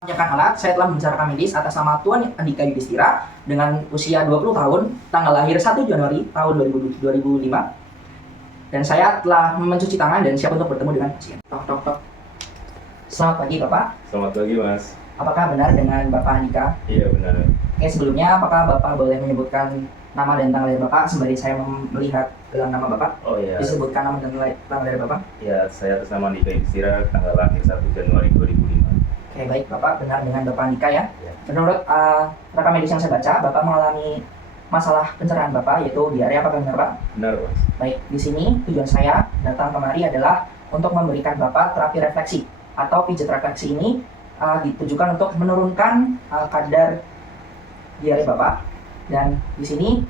Mengerjakan alat, saya telah membicarakan medis atas nama Tuan Andika Yudhistira dengan usia 20 tahun, tanggal lahir 1 Januari tahun 2005. Dan saya telah mencuci tangan dan siap untuk bertemu dengan pasien. Tok, tok, tok. Selamat pagi Bapak. Selamat pagi Mas. Apakah benar dengan Bapak Andika? Iya benar. Oke, sebelumnya apakah Bapak boleh menyebutkan nama dan tanggal lahir Bapak sembari saya melihat gelang nama Bapak? Oh iya. Disebutkan nama dan tanggal lahir Bapak? Ya, saya atas nama Andika Yudhistira, tanggal lahir 1 Januari 2005. Oke, baik Bapak, benar dengan Bapak Andika ya. Ya. Menurut rekam medis yang saya baca, Bapak mengalami masalah pencernaan Bapak, yaitu diare. Apakah benar Pak? Benar Mas. Baik, di sini tujuan saya datang kemari adalah untuk memberikan Bapak terapi refleksi atau pijat refleksi ini ditujukan untuk menurunkan kadar diare Bapak. Dan di sini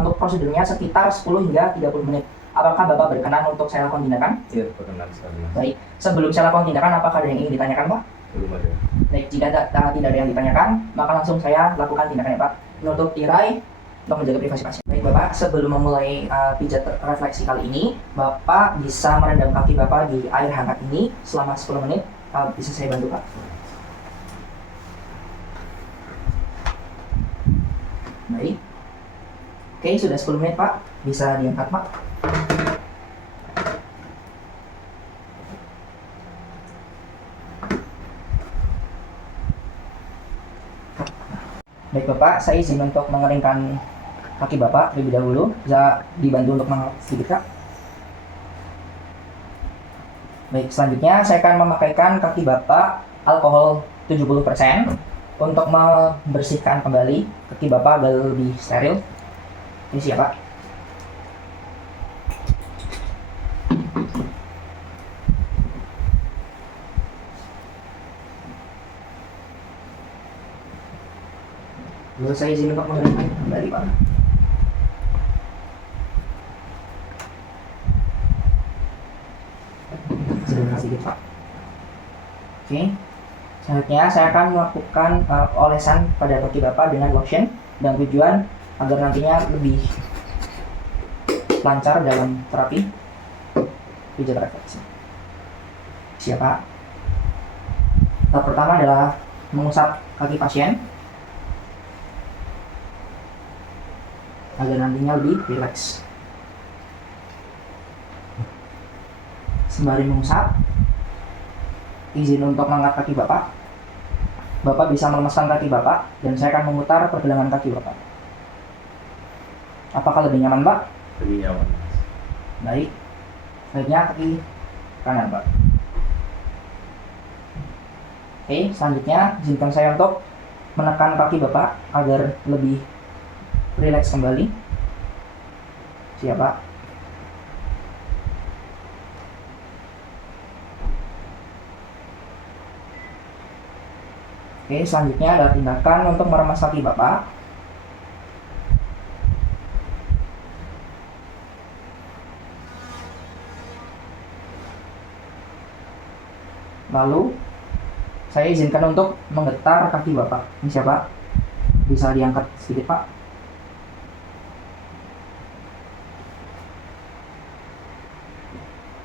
untuk prosedurnya sekitar 10 hingga 30 menit. Apakah Bapak berkenan untuk saya lakukan tindakan? Iya, berkenan sekali Mas. Baik, sebelum saya lakukan tindakan, apakah ada yang ingin ditanyakan Pak? Belum ada. Baik, jika tidak ada yang ditanyakan, maka langsung saya lakukan tindakan ya Pak. Menutup tirai untuk menjaga privasi pasien. Baik Bapak, sebelum memulai pijat refleksi kali ini, Bapak bisa merendam kaki Bapak di air hangat ini selama 10 menit. Bisa saya bantu Pak? Baik. Oke, sudah 10 menit Pak. Bisa diangkat Pak. Baik Bapak, saya izin untuk mengeringkan kaki Bapak terlebih dahulu. Bisa dibantu untuk mengangkat sedikit Kak. Baik, selanjutnya saya akan memakaikan kaki Bapak alkohol 70% untuk membersihkan kembali kaki Bapak agar lebih steril. Ini siap Pak. Lalu saya izin untuk mengeringkan kembali Pak. Sebentar sedikit Pak. Oke. Selanjutnya saya akan melakukan olesan pada kaki Bapak dengan lotion dan tujuan agar nantinya lebih lancar dalam terapi pijat refleksi. Siap Pak. Tahap pertama adalah mengusap kaki pasien agar nantinya lebih rileks. Sembari mengusap, izin untuk mengangkat kaki Bapak. Bapak bisa melemaskan kaki Bapak dan saya akan memutar pergelangan kaki Bapak. Apakah lebih nyaman Pak? Lebih nyaman Mas. Baik. Selanjutnya kaki kanan Pak. Oke, selanjutnya izinkan saya untuk menekan kaki Bapak agar lebih rileks kembali. Siap Pak. Oke, selanjutnya ada tindakan untuk meremas kaki Bapak. Lalu saya izinkan untuk menggetar kaki Bapak. Ini siapa? Bisa diangkat sedikit Pak.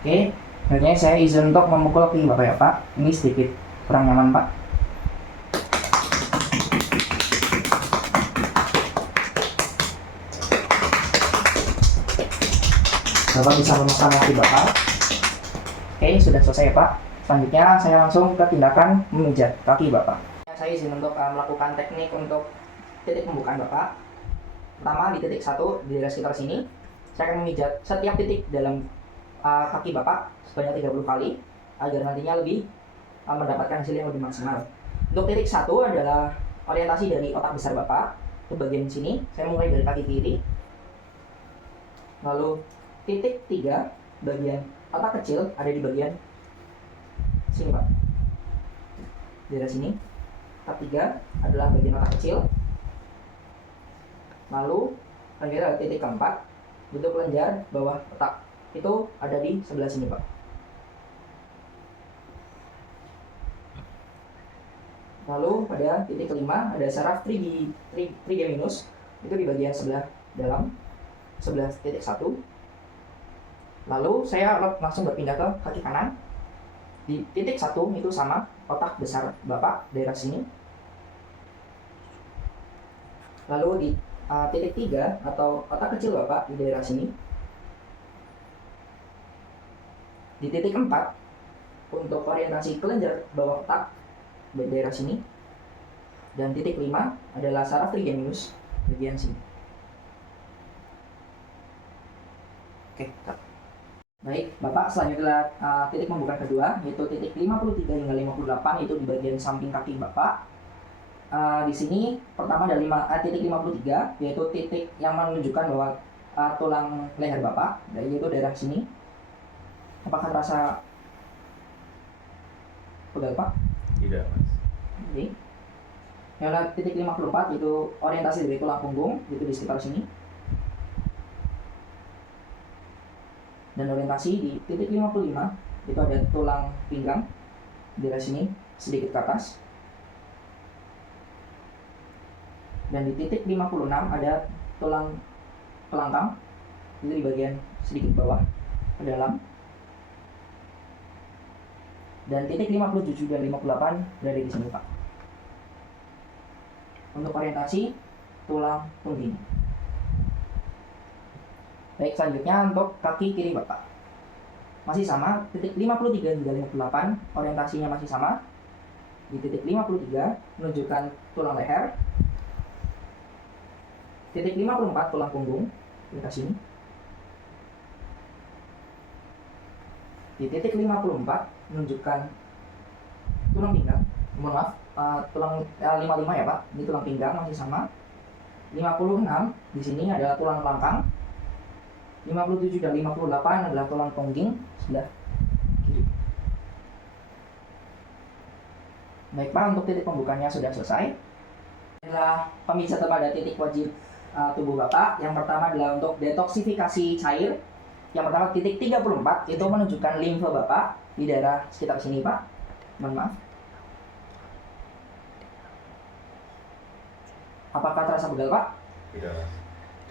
Oke, akhirnya saya izin untuk memukul kaki Bapak ya Pak. Ini sedikit kurang nyaman Pak. Bapak bisa memasang kaki Bapak. Oke, sudah selesai ya Pak. Selanjutnya saya langsung ke tindakan memijat kaki Bapak. Saya izin untuk melakukan teknik untuk titik pembukaan Bapak. Pertama di titik 1 di daerah sekitar sini. Saya akan memijat setiap titik dalam kaki Bapak sebanyak 30 kali agar nantinya lebih mendapatkan hasil yang lebih maksimal. Untuk titik 1 adalah orientasi dari otak besar Bapak ke bagian sini. Saya mulai dari kaki kiri. Lalu titik 3 bagian otak kecil ada di bagian sini Pak. Di daerah sini. Tahap 3 adalah bagian otak kecil. Lalu ada titik keempat bentuk kelenjar bawah otak. Itu ada di sebelah sini Pak. Lalu pada titik kelima ada saraf trigeminus. Itu di bagian sebelah dalam, sebelah titik 1. Lalu saya langsung berpindah ke kaki kanan. Di titik 1 itu sama otak besar Bapak, daerah sini. Lalu di titik 3 atau otak kecil Bapak di daerah sini. Di titik 4 untuk orientasi kelenjar bawah otak di daerah sini. Dan titik 5 adalah saraf trigemius bagian sini. Oke, baik Bapak, selanjutnya titik pembukaan kedua, yaitu titik 53 hingga 58, itu di bagian samping kaki Bapak. Di sini pertama ada titik 53, yaitu titik yang menunjukkan bahwa tulang leher Bapak, yaitu daerah sini. Apakah terasa pegal Pak? Tidak, Mas. Oke. Yang titik 54 itu orientasi dari tulang punggung, itu di sekitar sini. Dan orientasi di titik 55 itu ada tulang pinggang di daerah sini sedikit ke atas. Dan di titik 56 ada tulang pelangkang, itu di bagian sedikit bawah ke dalam. Dan titik 57 dan 58 berada di sini Pak. Untuk orientasi tulang tungging. Baik, selanjutnya untuk kaki kiri Bapak. Masih sama, titik 53 hingga 58 orientasinya masih sama. Di titik 53 menunjukkan tulang leher. Titik 54 tulang punggung di atas sini. Di titik 54 menunjukkan tulang pinggang. Mohon maaf, tulang 55 ya Pak. Ini tulang pinggang masih sama. 56 di sini adalah tulang belakang. 57 dan 58 adalah tulang pongging sebelah kiri. Baik Pak, untuk titik pembukanya sudah selesai. Adalah pemirsa pada titik wajib tubuh Bapak. Yang pertama adalah untuk detoksifikasi cair. Yang pertama titik 34 itu menunjukkan limfe Bapak di daerah sekitar sini Pak. Mohon maaf. Apakah terasa pegal Pak? Tidak, Mas.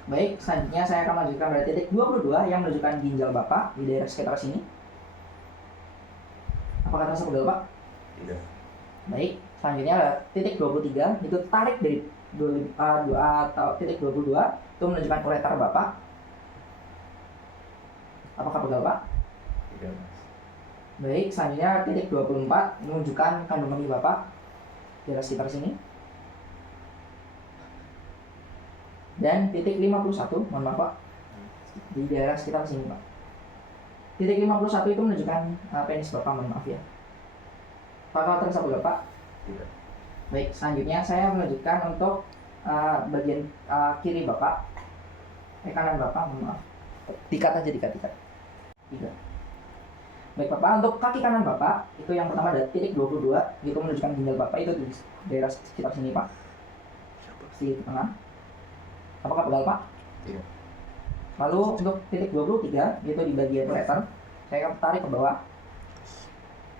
Baik, selanjutnya saya akan lanjutkan pada titik 22 yang menunjukkan ginjal Bapak di daerah sekitar sini. Apakah terasa pegal Pak? Tidak. Baik, selanjutnya adalah titik 23 itu tarik dari atau titik 22 itu menunjukkan ureter Bapak. Apakah pegal Pak? Tidak, Mas. Baik, selanjutnya titik 24 menunjukkan kandung kemih Bapak di daerah sekitar sini. Dan titik 51, mohon maaf Pak, di daerah sekitar sini Pak. Titik 51 itu menunjukkan penis Bapak, mohon maaf ya. Apakah terasa pegal Pak? Tidak. Baik, selanjutnya saya menunjukkan untuk bagian kiri Bapak, kanan Bapak, mohon maaf. Dikat aja, dikat. Tiga. Baik Bapak, untuk kaki kanan Bapak, itu yang pertama ada titik 22, itu menunjukkan ginjal Bapak, itu di daerah sekitar sini Pak. Di tengah. Apakah pegal Pak? Tidak. Lalu untuk titik 23, itu di bagian ureter, saya akan tarik ke bawah.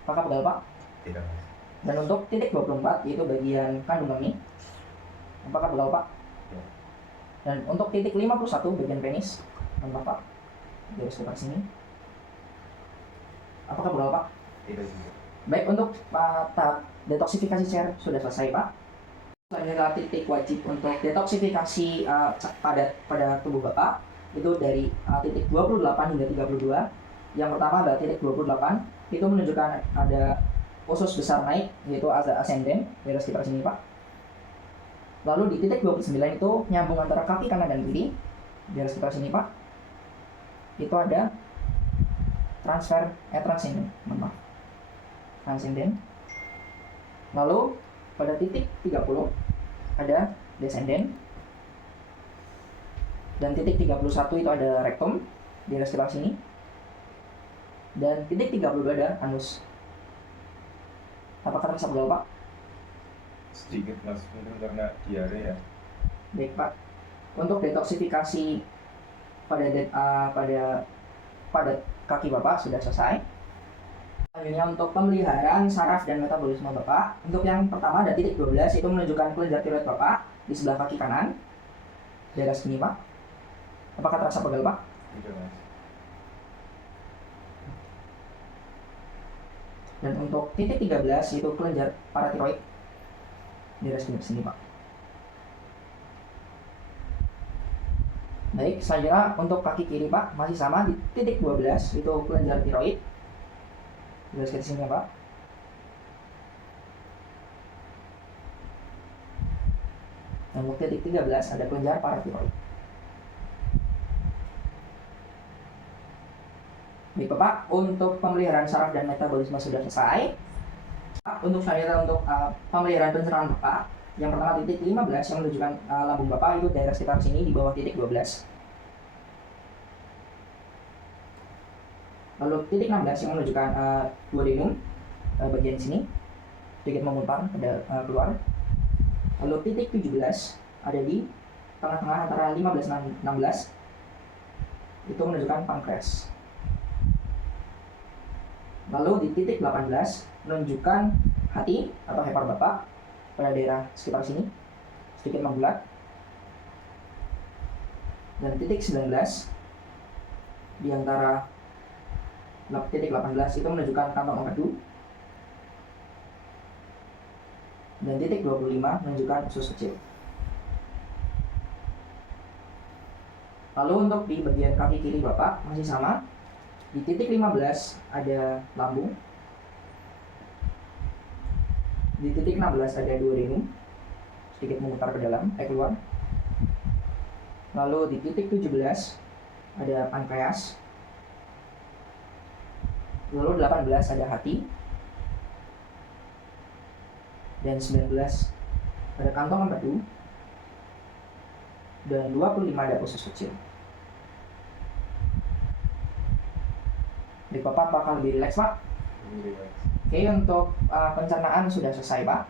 Apakah pegal Pak? Tidak, Mas. Dan untuk titik 24, itu bagian kandung kemih. Apakah pegal Pak? Ya. Dan untuk titik 51, bagian penis, mohon maaf Pak, dari sekitar sini. Apakah pegal Pak? Tidak juga. Baik, untuk tahap detoksifikasi cair sudah selesai Pak. Selanjutnya adalah titik wajib untuk detoksifikasi pada tubuh Bapak, itu dari titik 28 hingga 32. Yang pertama adalah titik 28, itu menunjukkan ada usus besar naik, yaitu ascendent, dari sekitar sini Pak. Lalu di titik 29 itu nyambung antara kaki kanan dan kiri, dari sekitar sini Pak. Itu ada transcendent, mohon maaf. Transcendent. Lalu pada titik 30 ada descendant. Dan titik 31 itu ada rectum di sekitar sini. Dan titik 32 ada anus. Apakah terasa pegal Pak? Sedikit, Mas. Mungkin karena diare ya. Baik Pak. Untuk detoksifikasi pada kaki Bapak sudah selesai. Selanjutnya untuk pemeliharaan saraf dan metabolisme Bapak. Untuk yang pertama ada titik 12, itu menunjukkan kelenjar tiroid Bapak di sebelah kaki kanan, daerah sini Pak. Apakah terasa pegal Pak? Tidak, Mas. Dan untuk titik 13 yaitu kelenjar paratiroid di daerah sini Pak. Baik, selanjutnya untuk kaki kiri Pak masih sama di titik 12 itu kelenjar tiroid. Garis ke sini Pak. Dan untuk titik 13 ada kelenjar paratiroid. Baik Bapak, untuk pemeliharaan saraf dan metabolisme sudah selesai. Untuk selanjutnya untuk pemeliharaan pencernaan Bapak, yang pertama titik 15 yang menunjukkan lambung Bapak itu daerah sekitar sini di bawah titik 12. Lalu titik 16 yang menunjukkan duodenum bagian sini sedikit memutar keluar. Lalu titik 17 ada di tengah-tengah antara 15 dan 16 itu menunjukkan pankreas. Lalu di titik 18 menunjukkan hati atau hepar Bapak pada daerah sekitar sini sedikit membulat. Dan titik 19 di antara titik 18 itu menunjukkan kantong empedu. Dan titik 25 menunjukkan usus kecil. Lalu untuk di bagian kaki kiri Bapak masih sama. Di titik 15 ada lambung. Di titik 16 ada duodenum sedikit memutar ke dalam, keluar. Lalu di titik 17 ada pankreas. Lalu 18 ada hati. Dan 19 ada kantong empedu. Dan 25 ada usus kecil. Baik Bapak, apakah lebih rileks Pak? Oke, untuk pencernaan sudah selesai Pak.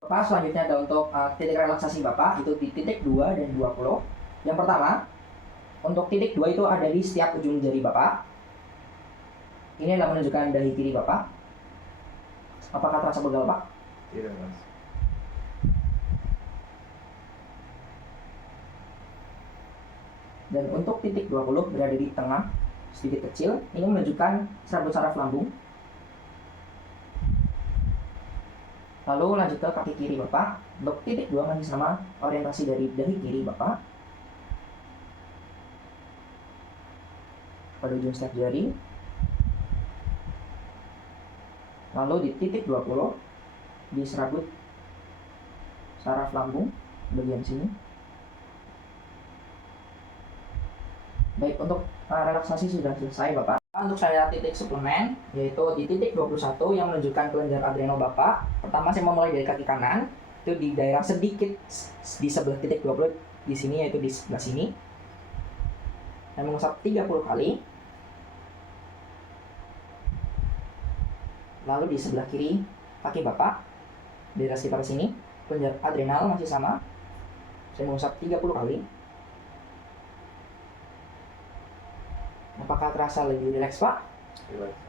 Bapak, selanjutnya ada untuk titik relaksasi Bapak itu di titik 2 dan 20. Yang pertama, untuk titik 2 itu ada di setiap ujung jari Bapak. Ini adalah menunjukkan dahi kiri Bapak. Apakah terasa pegal Pak? Tidak Mas. Dan untuk titik 20 berada di tengah sedikit kecil, ini menunjukkan serabut saraf lambung. Lalu lanjut ke kaki kiri Bapak. Untuk titik 2 masih sama orientasi dari dahi kiri Bapak pada ujung setiap jari. Lalu di titik 20 di serabut saraf lambung bagian sini. Baik, untuk relaksasi sudah selesai Bapak. Untuk saya titik suplemen yaitu di titik 21 yang menunjukkan kelenjar adrenal Bapak. Pertama saya memulai dari kaki kanan, itu di daerah sedikit di sebelah titik 20 di sini yaitu di sebelah sini. Saya mengusap 30 kali. Lalu di sebelah kiri kaki Bapak, daerah sekitar sini, kelenjar adrenal masih sama. Saya mengusap 30 kali. Apakah terasa lebih rileks Pak? Rileks.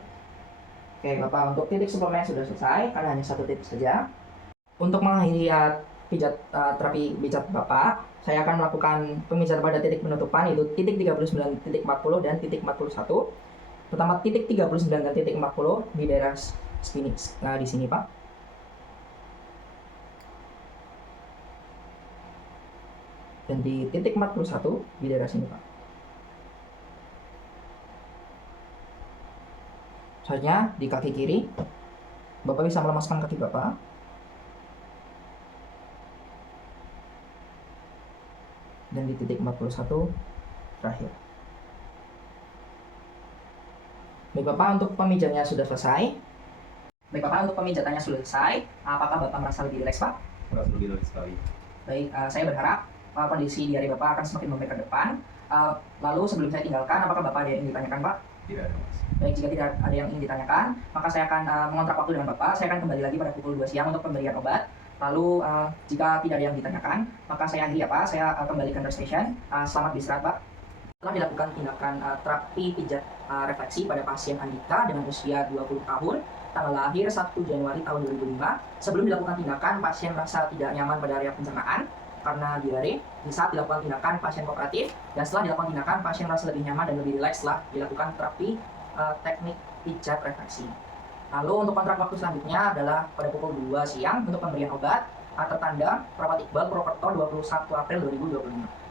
Oke Bapak, untuk titik suplemen sudah selesai, karena hanya satu titik saja. Untuk mengakhiri terapi pijat Bapak, saya akan melakukan pemijatan pada titik penutupan yaitu titik 39, titik 40, dan titik 41. Pertama titik 39 dan titik 40 di daerah sini, di sini Pak. Dan di titik 41 di daerah sini Pak. Selanjutnya di kaki kiri, Bapak bisa melemaskan kaki Bapak. Dan di titik 41 terakhir. Baik Bapak, untuk pemijatnya sudah selesai. Baik Bapak, untuk pemijatannya sudah selesai. Apakah Bapak merasa lebih rileks Pak? Merasa lebih rileks sekali. Baik, saya berharap kondisi diare Bapak akan semakin membaik ke depan. Lalu sebelum saya tinggalkan, apakah Bapak ada yang ingin ditanyakan Pak? Tidak ada Mas. Baik, jika tidak ada yang ingin ditanyakan, maka saya akan mengontrak waktu dengan Bapak. Saya akan kembali lagi pada pukul 2 siang untuk pemberian obat. Lalu jika tidak ada yang ditanyakan, maka saya akhiri ya Pak. Saya kembalikan ke station. Selamat beristirahat Pak. Setelah dilakukan tindakan terapi pijat refleksi pada pasien Andika dengan usia 20 tahun, tanggal lahir 1 Januari tahun 2005. Sebelum dilakukan tindakan, pasien merasa tidak nyaman pada area pencernaan karena diare. Di saat dilakukan tindakan, pasien kooperatif, dan setelah dilakukan tindakan, pasien merasa lebih nyaman dan lebih rileks setelah dilakukan terapi teknik pijat refleksi. Lalu untuk kontrak waktu selanjutnya adalah pada pukul 2 siang untuk pemberian obat, tertanda Perawat Iqbal, Purwokerto, 21 April 2025.